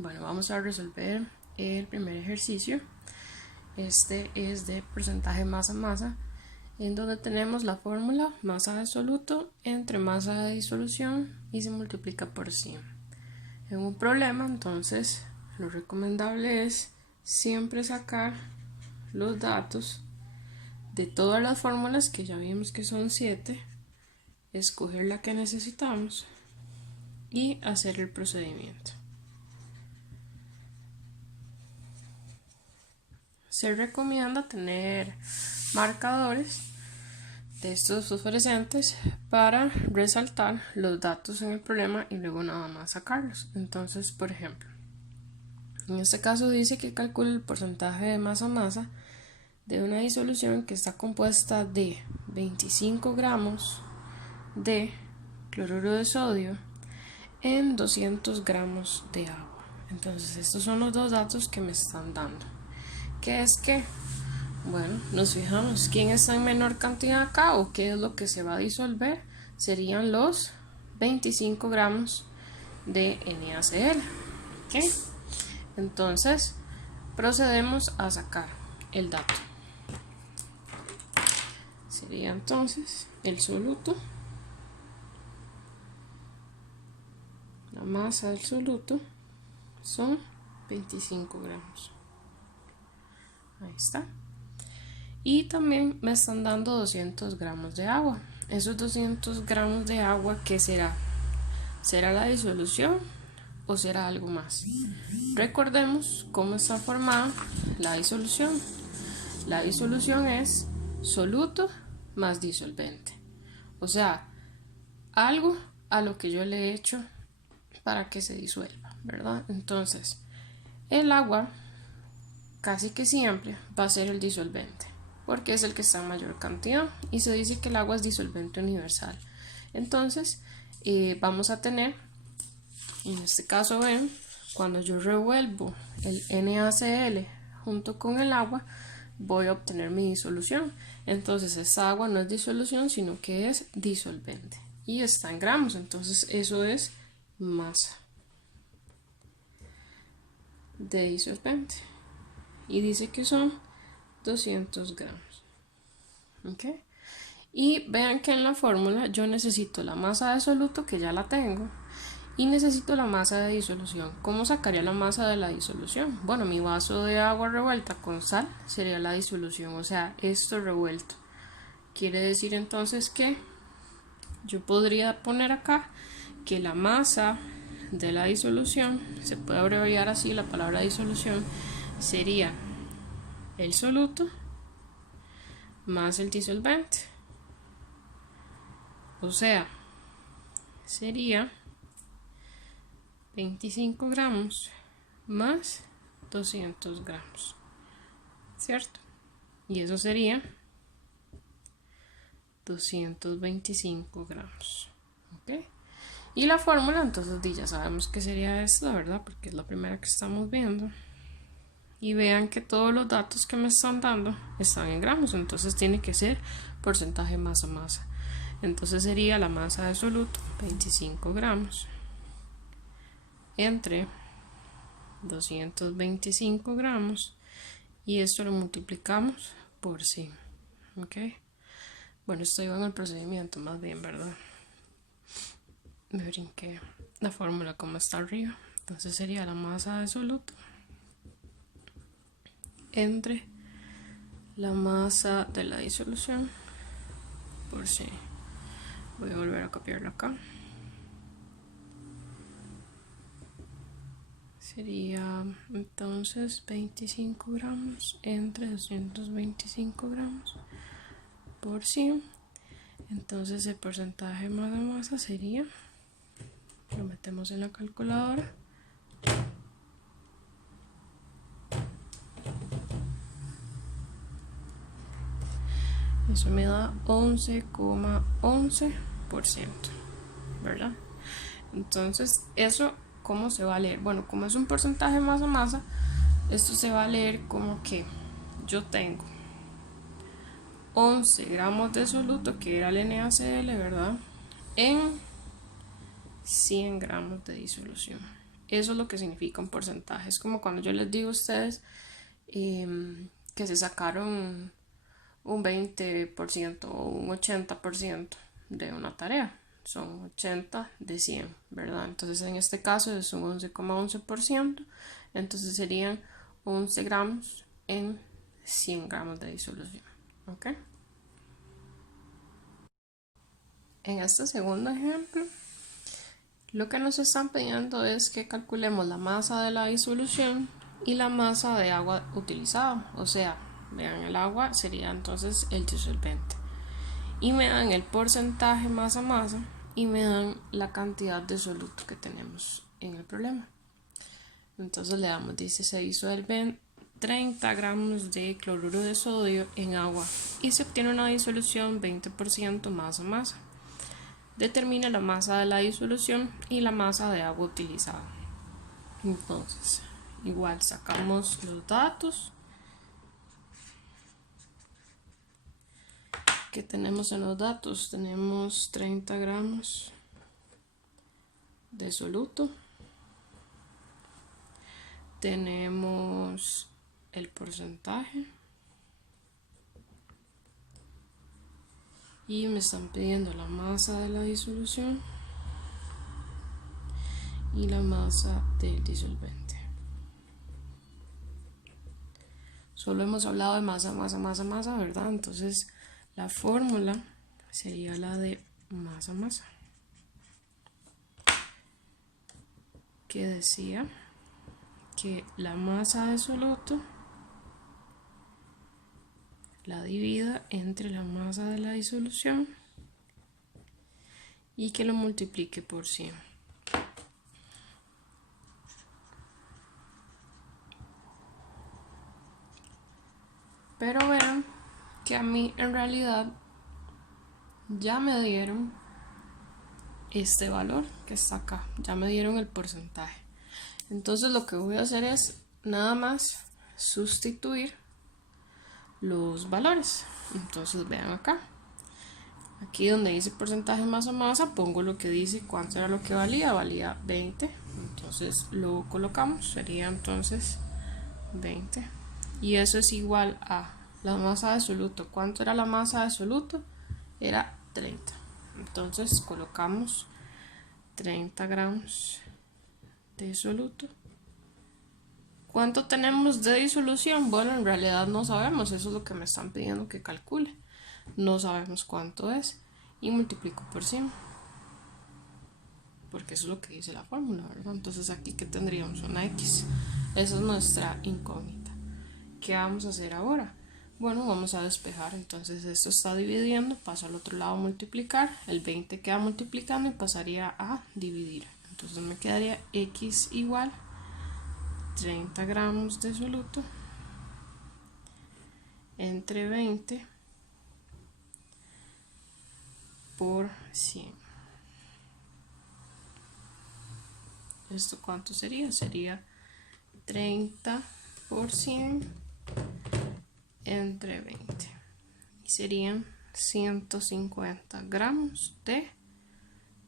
Bueno, vamos a resolver el primer ejercicio. Este es de porcentaje masa-masa, en donde tenemos la fórmula masa de soluto entre masa de disolución y se multiplica por 100. En un problema, entonces, lo recomendable es siempre sacar los datos de todas las fórmulas, que ya vimos que son 7, escoger la que necesitamos y hacer el procedimiento. Se recomienda tener marcadores de estos fosforescentes para resaltar los datos en el problema y luego nada más sacarlos. Entonces, por ejemplo, en este caso dice que calcule el porcentaje de masa-masa de una disolución que está compuesta de 25 gramos de cloruro de sodio en 200 gramos de agua. Entonces, estos son los dos datos que me están dando. ¿Qué es qué? Bueno, nos fijamos quién está en menor cantidad acá o qué es lo que se va a disolver. Serían los 25 gramos de NaCl. ¿Okay? Entonces, procedemos a sacar el dato. Sería entonces el soluto, la masa del soluto son 25 gramos. Ahí está. Y también me están dando 200 gramos de agua. Esos 200 gramos de agua, ¿qué será? ¿Será la disolución o será algo más? Recordemos cómo está formada la disolución. La disolución es soluto más disolvente. O sea, algo a lo que yo le he hecho para que se disuelva, ¿verdad? Entonces, el agua casi que siempre va a ser el disolvente, porque es el que está en mayor cantidad y se dice que el agua es disolvente universal. Entonces, vamos a tener, en este caso ven, cuando yo revuelvo el NaCl junto con el agua, voy a obtener mi disolución. Entonces, esta agua no es disolución, sino que es disolvente y está en gramos. Entonces, eso es masa de disolvente. Y dice que son 200 gramos. ¿Ok? Y vean que en la fórmula yo necesito la masa de soluto, que ya la tengo, y necesito la masa de disolución. ¿Cómo sacaría la masa de la disolución? Bueno, mi vaso de agua revuelta con sal sería la disolución, o sea, esto revuelto. Quiere decir entonces que yo podría poner acá que la masa de la disolución, se puede abreviar así la palabra disolución, sería el soluto más el disolvente. O sea, sería 25 gramos más 200 gramos, ¿cierto? Y eso sería 225 gramos. ¿Ok? Y la fórmula, entonces ya sabemos que sería esta, ¿verdad? Porque es la primera que estamos viendo. Y vean que todos los datos que me están dando están en gramos, entonces tiene que ser porcentaje masa-masa. Entonces sería la masa de soluto 25 gramos entre 225 gramos y esto lo multiplicamos por 100. ¿Ok? Bueno, esto iba en el procedimiento más bien, ¿verdad? Me brinqué la fórmula como está arriba. Entonces sería la masa de soluto entre la masa de la disolución por 100. Voy a volver a copiarlo acá. Sería entonces 25 gramos entre 225 gramos por 100. Entonces el porcentaje masa-masa sería, lo metemos en la calculadora, eso me da 11,11%, ¿verdad? Entonces, eso, ¿cómo se va a leer? Bueno, como es un porcentaje masa-masa, esto se va a leer como que yo tengo 11 gramos de soluto, que era el NaCl, ¿verdad? En 100 gramos de disolución. Eso es lo que significa un porcentaje. Es como cuando yo les digo a ustedes que se sacaron un 20% o un 80% de una tarea. Son 80 de 100, ¿verdad? Entonces en este caso es un 11,11%. Entonces serían 11 gramos en 100 gramos de disolución. ¿Ok? En este segundo ejemplo, lo que nos están pidiendo es que calculemos la masa de la disolución y la masa de agua utilizada. O sea, vean, el agua sería entonces el disolvente. Y me dan el porcentaje masa-masa y me dan la cantidad de soluto que tenemos en el problema. Entonces le damos, dice, se disuelven 30 gramos de cloruro de sodio en agua y se obtiene una disolución 20% masa-masa. Determina la masa de la disolución y la masa de agua utilizada. Entonces, igual sacamos los datos que tenemos en los datos. Tenemos 30 gramos de soluto. Tenemos el porcentaje. Y me están pidiendo la masa de la disolución y la masa del disolvente. Solo hemos hablado de masa, ¿verdad? Entonces la fórmula sería la de masa, que decía que la masa de soluto la divida entre la masa de la disolución y que lo multiplique por 100. Pero vean que a mí en realidad ya me dieron este valor que está acá, ya me dieron el porcentaje. Entonces lo que voy a hacer es nada más sustituir los valores. Entonces vean acá, aquí donde dice porcentaje masa, pongo lo que dice cuánto era lo que valía 20, entonces lo colocamos, sería entonces 20, y eso es igual a la masa de soluto. ¿Cuánto era la masa de soluto? Era 30, entonces colocamos 30 gramos de soluto. ¿Cuánto tenemos de disolución? Bueno, en realidad no sabemos, eso es lo que me están pidiendo que calcule. No sabemos cuánto es y multiplico por 100, porque eso es lo que dice la fórmula, ¿verdad? Entonces aquí que tendríamos una X. Esa es nuestra incógnita. ¿Qué vamos a hacer ahora? Bueno, vamos a despejar. Entonces esto está dividiendo, paso al otro lado a multiplicar, el 20 queda multiplicando y pasaría a dividir. Entonces me quedaría X igual 30 gramos de soluto entre 20 por 100. ¿Esto cuánto sería? Sería 30 por 100 entre 20. Y serían 150 gramos de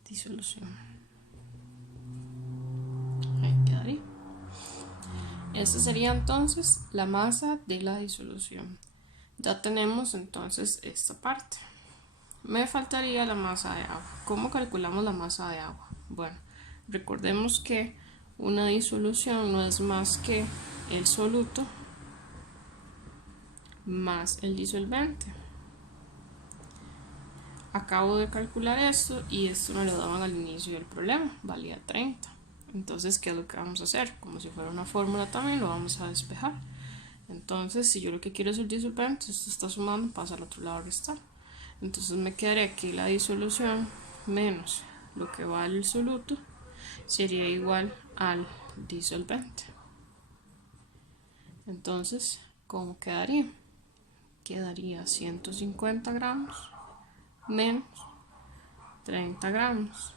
disolución. Ahí quedaría. Esta sería entonces la masa de la disolución. Ya tenemos entonces esta parte. Me faltaría la masa de agua. ¿Cómo calculamos la masa de agua? Bueno, recordemos que una disolución no es más que el soluto más el disolvente. Acabo de calcular esto y esto me lo daban al inicio del problema, valía 30. Entonces, ¿qué es lo que vamos a hacer? Como si fuera una fórmula también lo vamos a despejar. Entonces, si yo lo que quiero es el disolvente, esto está sumando, pasa al otro lado a restar. Entonces me quedaría aquí la disolución menos lo que vale el soluto, sería igual al disolvente. Entonces, ¿cómo quedaría? Quedaría 150 gramos menos 30 gramos,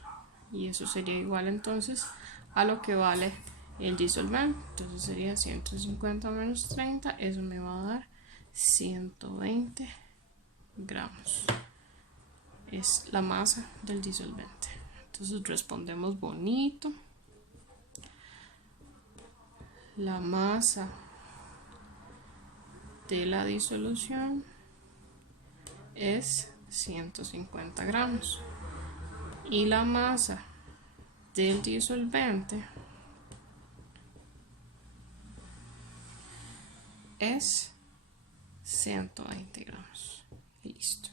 y eso sería igual entonces a lo que vale el disolvente. Entonces sería 150 menos 30, eso me va a dar 120 gramos. Es la masa del disolvente. Entonces respondemos bonito. la masa de la disolución es 150 gramos y la masa del disolvente es 120 gramos. Listo.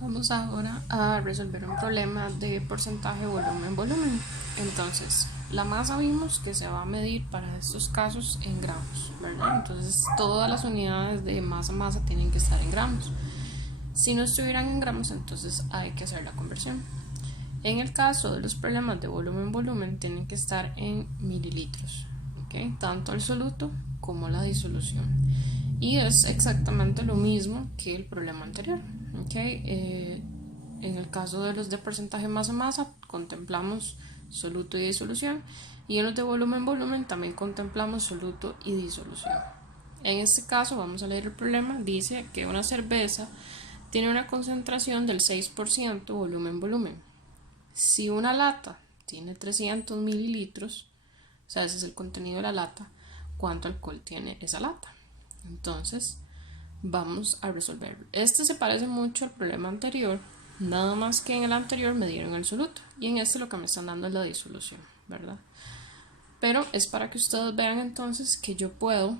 Vamos ahora a resolver un problema de porcentaje volumen-volumen. Entonces, la masa vimos que se va a medir para estos casos en gramos, ¿verdad? Entonces, todas las unidades de masa tienen que estar en gramos. Si no estuvieran en gramos, entonces hay que hacer la conversión. En el caso de los problemas de volumen-volumen, tienen que estar en mililitros, ¿ok? Tanto el soluto como la disolución. Y es exactamente lo mismo que el problema anterior, ¿ok? En el caso de los de porcentaje masa-masa, contemplamos soluto y disolución. Y en los de volumen-volumen también contemplamos soluto y disolución. En este caso, vamos a leer el problema. Dice que una cerveza tiene una concentración del 6% volumen-volumen. Si una lata tiene 300 mililitros, o sea, ese es el contenido de la lata, ¿cuánto alcohol tiene esa lata? Entonces, vamos a resolverlo. Este se parece mucho al problema anterior, nada más que en el anterior me dieron el soluto y en este lo que me están dando es la disolución, ¿verdad? Pero es para que ustedes vean entonces que yo puedo,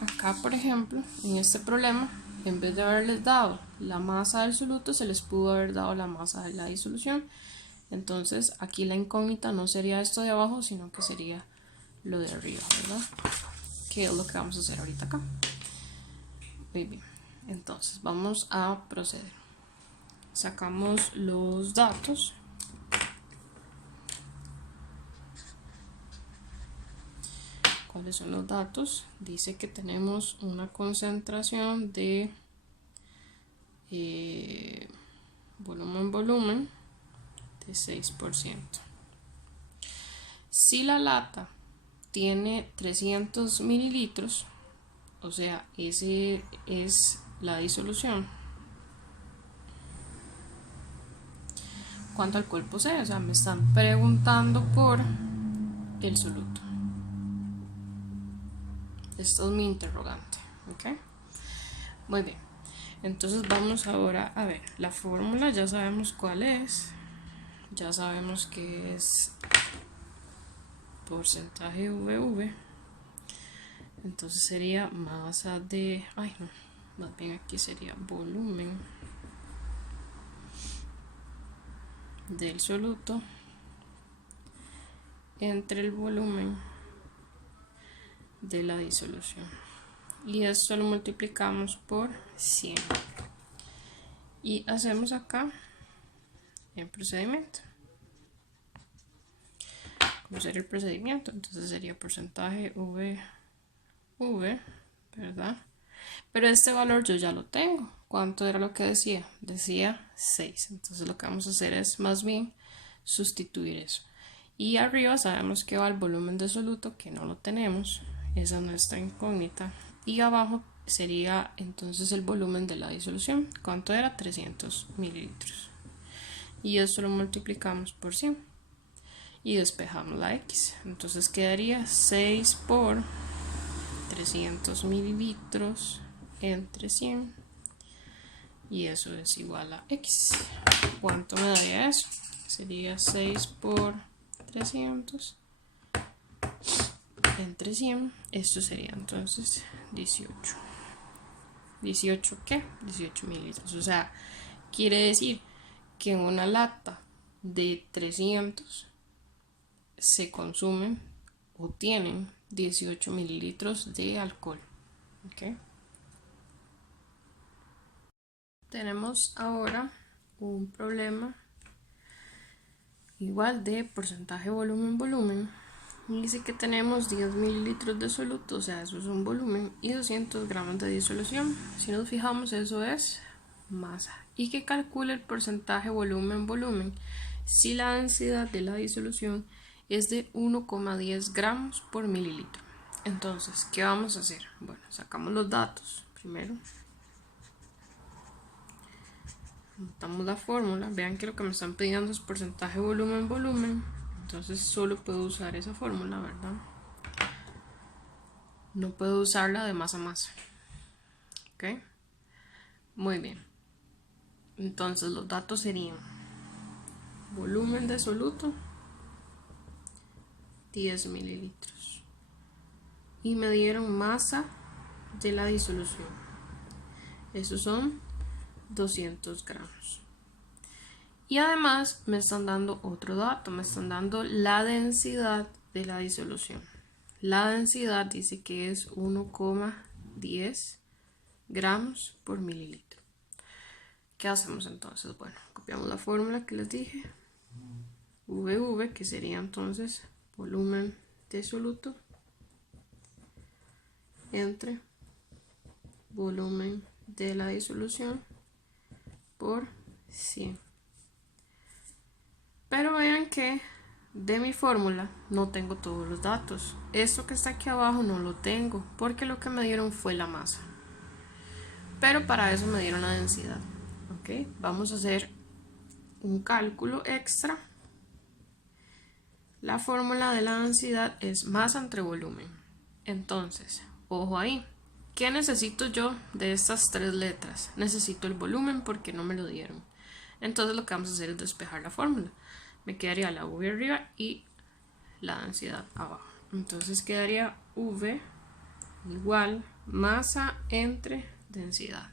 acá por ejemplo, en este problema, en vez de haberles dado la masa del soluto, se les pudo haber dado la masa de la disolución. Entonces aquí la incógnita no sería esto de abajo, sino que sería lo de arriba, ¿verdad? Que es lo que vamos a hacer ahorita acá. Muy bien, entonces vamos a proceder. Sacamos los datos. ¿Cuáles son los datos? Dice que tenemos una concentración de volumen de 6%. Si la lata tiene 300 mililitros, o sea, ese es la disolución, ¿cuánto alcohol posee? O sea, me están preguntando por el soluto. Esto es mi interrogante, ¿ok? Muy bien, entonces vamos ahora a ver la fórmula. Ya sabemos cuál es, ya sabemos que es porcentaje VV. Entonces sería masa de, ay no, más bien aquí sería volumen del soluto entre el volumen de la disolución, y esto lo multiplicamos por 100 y hacemos acá el procedimiento. ¿Cómo sería el procedimiento? Entonces sería porcentaje VV, ¿verdad? Pero este valor yo ya lo tengo. ¿Cuánto era lo que decía? Decía 6. Entonces lo que vamos a hacer es más bien sustituir eso. Y arriba sabemos que va el volumen de soluto, que no lo tenemos. Esa es nuestra incógnita. Y abajo sería entonces el volumen de la disolución. ¿Cuánto era? 300 mililitros. Y esto lo multiplicamos por 100. Y despejamos la X. Entonces quedaría 6 por 300 mililitros entre 100. Y eso es igual a X. ¿Cuánto me daría eso? Sería 6 por 300 entre 100. Esto sería entonces 18. ¿18 qué? 18 mililitros. O sea, quiere decir que en una lata de 300 se consumen o tienen 18 mililitros de alcohol. ¿Ok? Tenemos ahora un problema igual de porcentaje volumen-volumen. Dice que tenemos 10 mililitros de soluto, o sea, eso es un volumen, y 200 gramos de disolución. Si nos fijamos, eso es masa. Y que calcule el porcentaje volumen-volumen si la densidad de la disolución es de 1,10 gramos por mililitro. Entonces, ¿qué vamos a hacer? Bueno, sacamos los datos primero. Notamos la fórmula. Vean que lo que me están pidiendo es porcentaje volumen-volumen. entonces solo puedo usar esa fórmula, ¿verdad? No puedo usarla de masa a masa. ¿Ok? Muy bien. Entonces los datos serían volumen de soluto 10 mililitros y me dieron masa de la disolución, esos son 200 gramos. Y además me están dando otro dato, me están dando la densidad de la disolución. La densidad dice que es 1,10 gramos por mililitro. ¿Qué hacemos entonces? Bueno, copiamos la fórmula que les dije, VV, que sería entonces volumen de soluto entre volumen de la disolución por 100. Pero vean que de mi fórmula no tengo todos los datos. Esto que está aquí abajo no lo tengo porque lo que me dieron fue la masa. Pero para eso me dieron la densidad. ¿Ok? Vamos a hacer un cálculo extra. La fórmula de la densidad es masa entre volumen. Entonces, ojo ahí. ¿Qué necesito yo de estas tres letras? Necesito el volumen porque no me lo dieron. Entonces lo que vamos a hacer es despejar la fórmula. Me quedaría la V arriba y la densidad abajo. Entonces quedaría V igual masa entre densidad.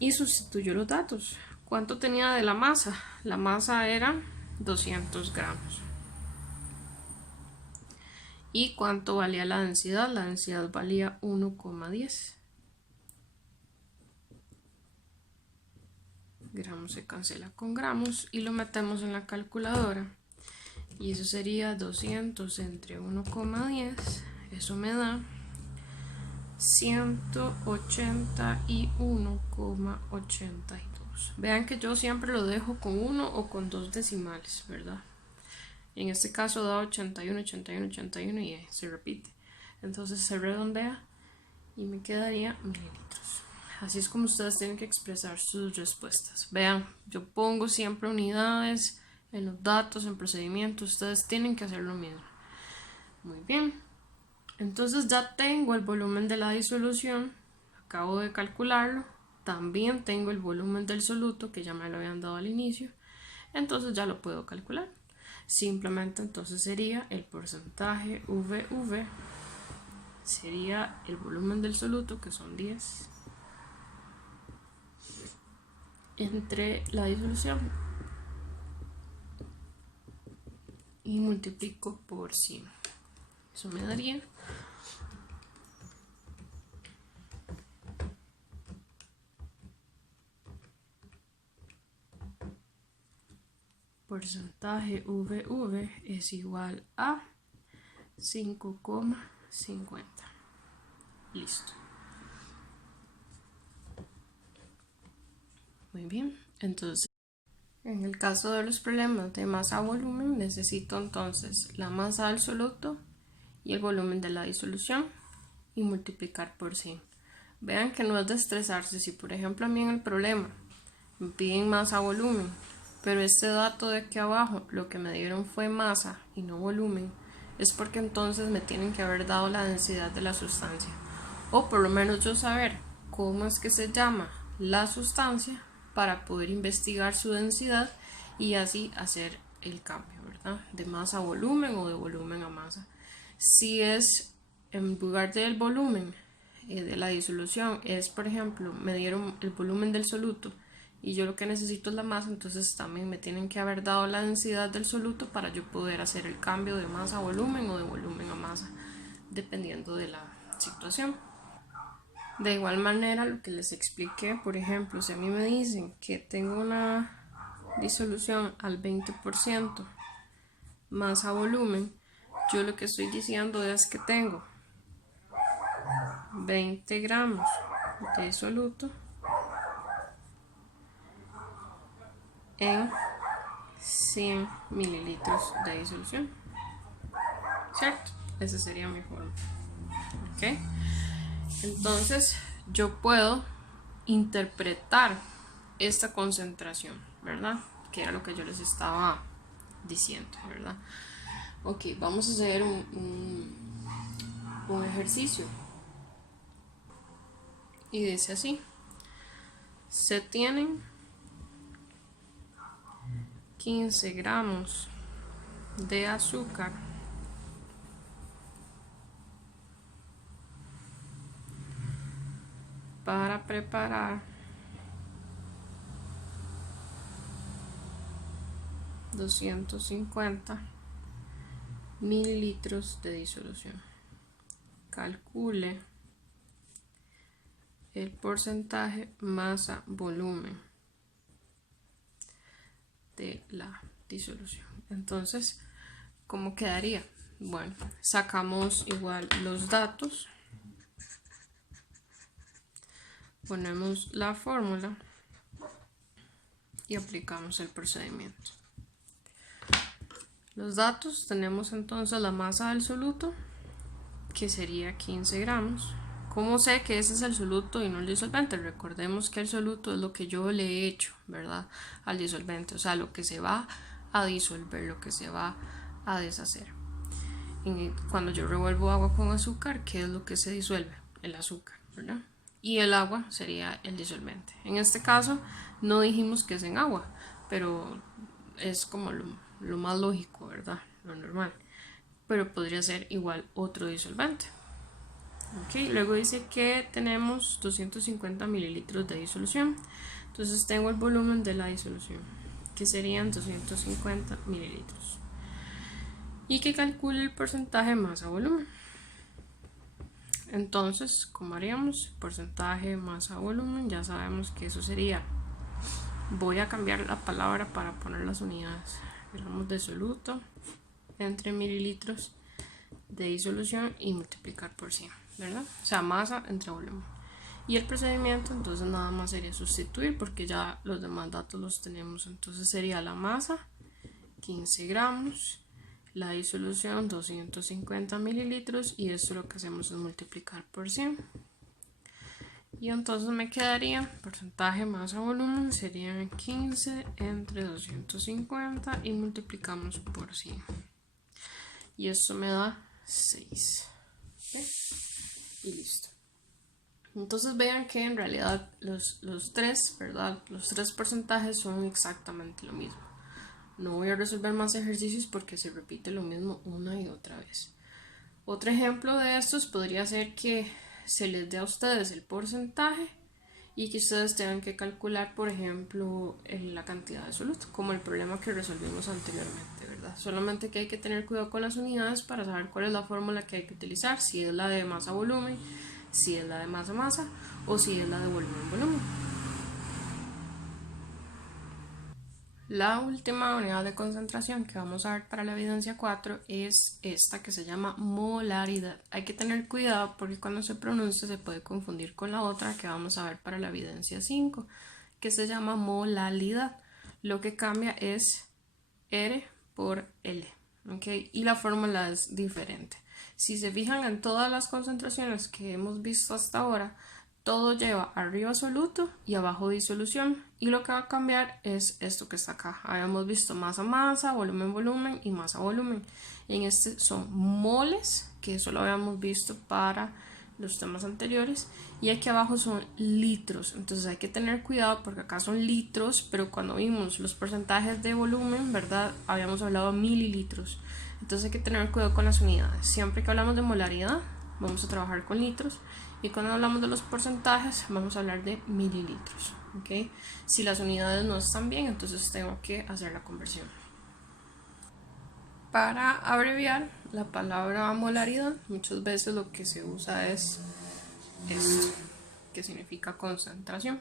Y sustituyo los datos. ¿Cuánto tenía de la masa? La masa era 200 gramos. ¿Y cuánto valía la densidad? La densidad valía 1,10. Gramos se cancela con gramos y lo metemos en la calculadora. Y eso sería 200 entre 1,10. Eso me da 181,82. Vean que yo siempre lo dejo con 1 o con 2 decimales, ¿verdad? En este caso da 81, 81, 81 y se repite. Entonces se redondea y me quedaría mililitros. Así es como ustedes tienen que expresar sus respuestas. Vean, yo pongo siempre unidades en los datos, en procedimientos. Ustedes tienen que hacer lo mismo. Muy bien. Entonces ya tengo el volumen de la disolución. Acabo de calcularlo. También tengo el volumen del soluto, que ya me lo habían dado al inicio. Entonces ya lo puedo calcular. Simplemente entonces sería el porcentaje VV. Sería el volumen del soluto, que son 10. Entre la disolución y multiplico por 100. Eso me daría porcentaje VV es igual a 5,50. Listo. Muy bien, entonces en el caso de los problemas de masa-volumen necesito entonces la masa del soluto y el volumen de la disolución y multiplicar por 100. Vean que no es de estresarse. Si por ejemplo a mí en el problema me piden masa-volumen, pero este dato de aquí abajo lo que me dieron fue masa y no volumen, es porque entonces me tienen que haber dado la densidad de la sustancia, o por lo menos yo saber cómo es que se llama la sustancia para poder investigar su densidad y así hacer el cambio, ¿verdad? De masa a volumen o de volumen a masa. Si es en lugar del volumen de la disolución, es por ejemplo, me dieron el volumen del soluto y yo lo que necesito es la masa, entonces también me tienen que haber dado la densidad del soluto para yo poder hacer el cambio de masa a volumen o de volumen a masa, dependiendo de la situación. De igual manera, lo que les expliqué, por ejemplo, si a mí me dicen que tengo una disolución al 20% masa a volumen, yo lo que estoy diciendo es que tengo 20 gramos de soluto en 100 mililitros de disolución, ¿cierto? Esa sería mi forma. ¿Ok? Entonces yo puedo interpretar esta concentración, ¿verdad? Que era lo que yo les estaba diciendo, ¿verdad? Ok, vamos a hacer un ejercicio. Y dice así: se tienen 15 gramos de azúcar para preparar 250 mililitros de disolución. Calcule el porcentaje masa-volumen de la disolución. Entonces, ¿cómo quedaría? Bueno, sacamos igual los datos, ponemos la fórmula y aplicamos el procedimiento. Los datos, tenemos entonces la masa del soluto, que sería 15 gramos. ¿Cómo sé que ese es el soluto y no el disolvente? Recordemos que el soluto es lo que yo le he hecho, ¿verdad?, al disolvente, o sea, lo que se va a disolver, lo que se va a deshacer. Cuando yo revuelvo agua con azúcar, ¿qué es lo que se disuelve? El azúcar, ¿verdad? Y el agua sería el disolvente. En este caso no dijimos que es en agua, pero es como lo más lógico, ¿verdad?, lo normal. Pero podría ser igual otro disolvente. Okay, luego dice que tenemos 250 mililitros de disolución. Entonces tengo el volumen de la disolución, que serían 250 mililitros. Y que calcule el porcentaje masa-volumen. Entonces, ¿cómo haríamos? Porcentaje masa-volumen, ya sabemos que eso sería, voy a cambiar la palabra para poner las unidades. Hablamos de soluto entre mililitros de disolución y multiplicar por 100, ¿verdad? O sea, masa entre volumen. Y el procedimiento, entonces nada más sería sustituir, porque ya los demás datos los tenemos. Entonces sería la masa 15 gramos, la disolución 250 mililitros, y esto lo que hacemos es multiplicar por 100. Y entonces me quedaría porcentaje masa volumen, serían 15 entre 250 y multiplicamos por 100. Y esto me da 6. ¿Okay? Y listo. Entonces vean que en realidad los tres, ¿verdad?, los tres porcentajes son exactamente lo mismo. No voy a resolver más ejercicios porque se repite lo mismo una y otra vez. Otro ejemplo de estos podría ser que se les dé a ustedes el porcentaje y que ustedes tengan que calcular, por ejemplo, la cantidad de soluto, como el problema que resolvimos anteriormente, ¿verdad? Solamente que hay que tener cuidado con las unidades para saber cuál es la fórmula que hay que utilizar, si es la de masa-volumen, si es la de masa-masa o si es la de volumen-volumen. La última unidad de concentración que vamos a ver para la evidencia 4 es esta, que se llama molaridad. Hay que tener cuidado porque cuando se pronuncia se puede confundir con la otra que vamos a ver para la evidencia 5, que se llama molalidad. Lo que cambia es R por L, ¿okay? Y la fórmula es diferente. Si se fijan en todas las concentraciones que hemos visto hasta ahora, todo lleva arriba soluto y abajo disolución, y lo que va a cambiar es esto que está acá. Habíamos visto masa-masa, volumen-volumen y masa-volumen. En este son moles, que eso lo habíamos visto para los temas anteriores, y aquí abajo son litros. Entonces hay que tener cuidado porque acá son litros, pero cuando vimos los porcentajes de volumen, ¿verdad?, habíamos hablado de mililitros. Entonces hay que tener cuidado con las unidades. Siempre que hablamos de molaridad vamos a trabajar con litros, y cuando hablamos de los porcentajes vamos a hablar de mililitros, ¿okay? Si las unidades no están bien, entonces tengo que hacer la conversión. Para abreviar la palabra molaridad, muchas veces lo que se usa es esto, que significa concentración.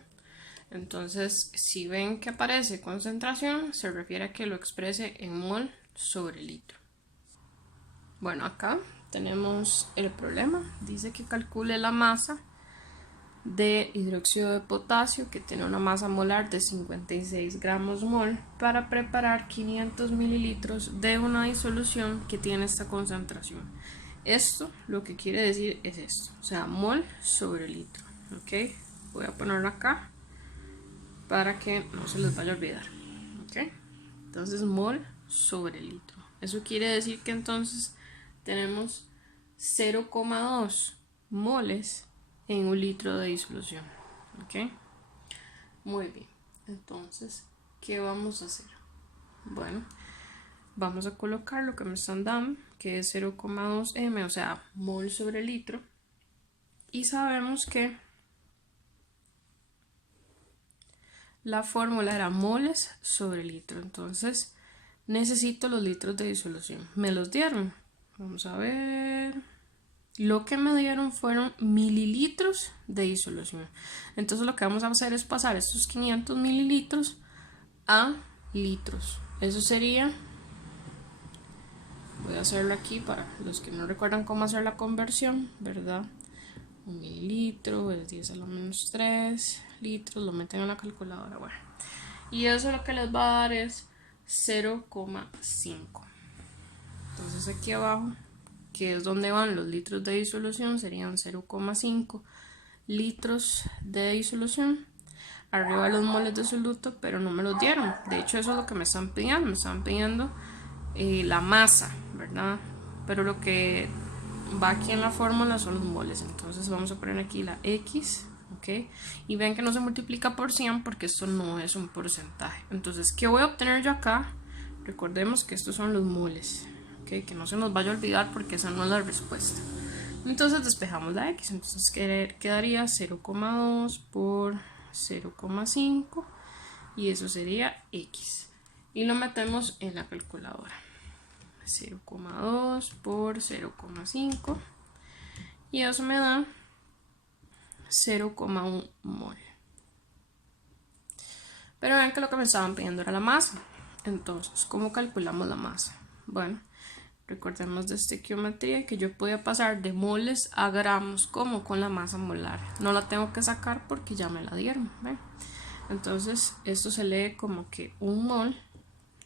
Entonces, si ven que aparece concentración, se refiere a que lo exprese en mol sobre litro. Bueno, acá tenemos el problema. Dice que calcule la masa de hidróxido de potasio, que tiene una masa molar de 56 gramos mol, para preparar 500 mililitros de una disolución que tiene esta concentración. Esto lo que quiere decir es esto, o sea, mol sobre litro. ¿Ok? Voy a ponerlo acá para que no se les vaya a olvidar. ¿Ok? Entonces, mol sobre litro. Eso quiere decir que entonces tenemos 0,2 moles en un litro de disolución. ¿Ok? Muy bien. Entonces, ¿qué vamos a hacer? Bueno, vamos a colocar lo que me están dando, que es 0,2 m, o sea, mol sobre litro. Y sabemos que la fórmula era moles sobre litro. Entonces, necesito los litros de disolución. Me los dieron. Vamos a ver. Lo que me dieron fueron mililitros de disolución. Entonces lo que vamos a hacer es pasar estos 500 mililitros a litros. Eso sería, voy a hacerlo aquí para los que no recuerdan cómo hacer la conversión, ¿verdad? Un mililitro es 10 a la menos 3 litros, lo meten en la calculadora. Bueno, y eso lo que les va a dar es 0,5. Entonces aquí abajo, que es donde van los litros de disolución, serían 0,5 litros de disolución. Arriba los moles de soluto, pero no me los dieron. De hecho, eso es lo que me están pidiendo. Me están pidiendo la masa, ¿verdad? Pero lo que va aquí en la fórmula son los moles. Entonces vamos a poner aquí la X, ¿ok? Y ven que no se multiplica por 100 porque esto no es un porcentaje. Entonces, ¿qué voy a obtener yo acá? Recordemos que estos son los moles, ¿ok? Que no se nos vaya a olvidar porque esa no es la respuesta. Entonces despejamos la X. Entonces quedaría 0,2 por 0,5 y eso sería X. Y lo metemos en la calculadora. 0,2 por 0,5 y eso me da 0,1 mol. Pero ven que lo que me estaban pidiendo era la masa. Entonces, ¿cómo calculamos la masa? Bueno, recordemos de estequiometría que yo podía pasar de moles a gramos como con la masa molar. No la tengo que sacar porque ya me la dieron. ¿Ven? Entonces, esto se lee como que un mol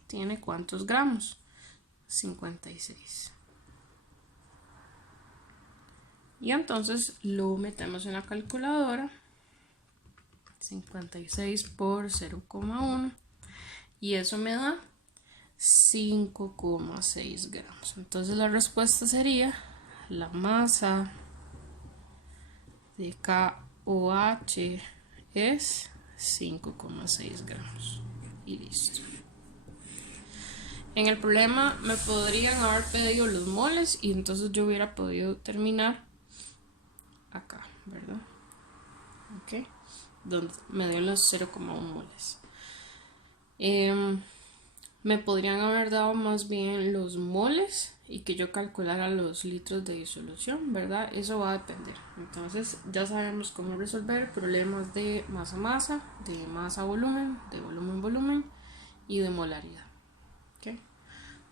tiene ¿cuántos gramos? 56. Y entonces lo metemos en la calculadora. 56 por 0,1 y eso me da 5,6 gramos. Entonces la respuesta sería la masa de KOH es 5,6 gramos y listo. En el problema me podrían haber pedido los moles y entonces yo hubiera podido terminar acá, ¿verdad? Ok, donde me dio los 0,1 moles. Me podrían haber dado más bien los moles y que yo calculara los litros de disolución, ¿verdad? Eso va a depender. Entonces ya sabemos cómo resolver problemas de masa-masa, de masa-volumen, de volumen-volumen y de molaridad. ¿Okay?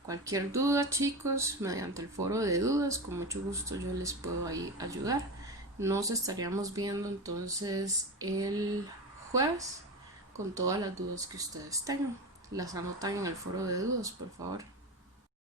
Cualquier duda, chicos, mediante el foro de dudas, con mucho gusto yo les puedo ahí ayudar. Nos estaríamos viendo entonces el jueves con todas las dudas que ustedes tengan. Las anotan en el foro de dudas, por favor.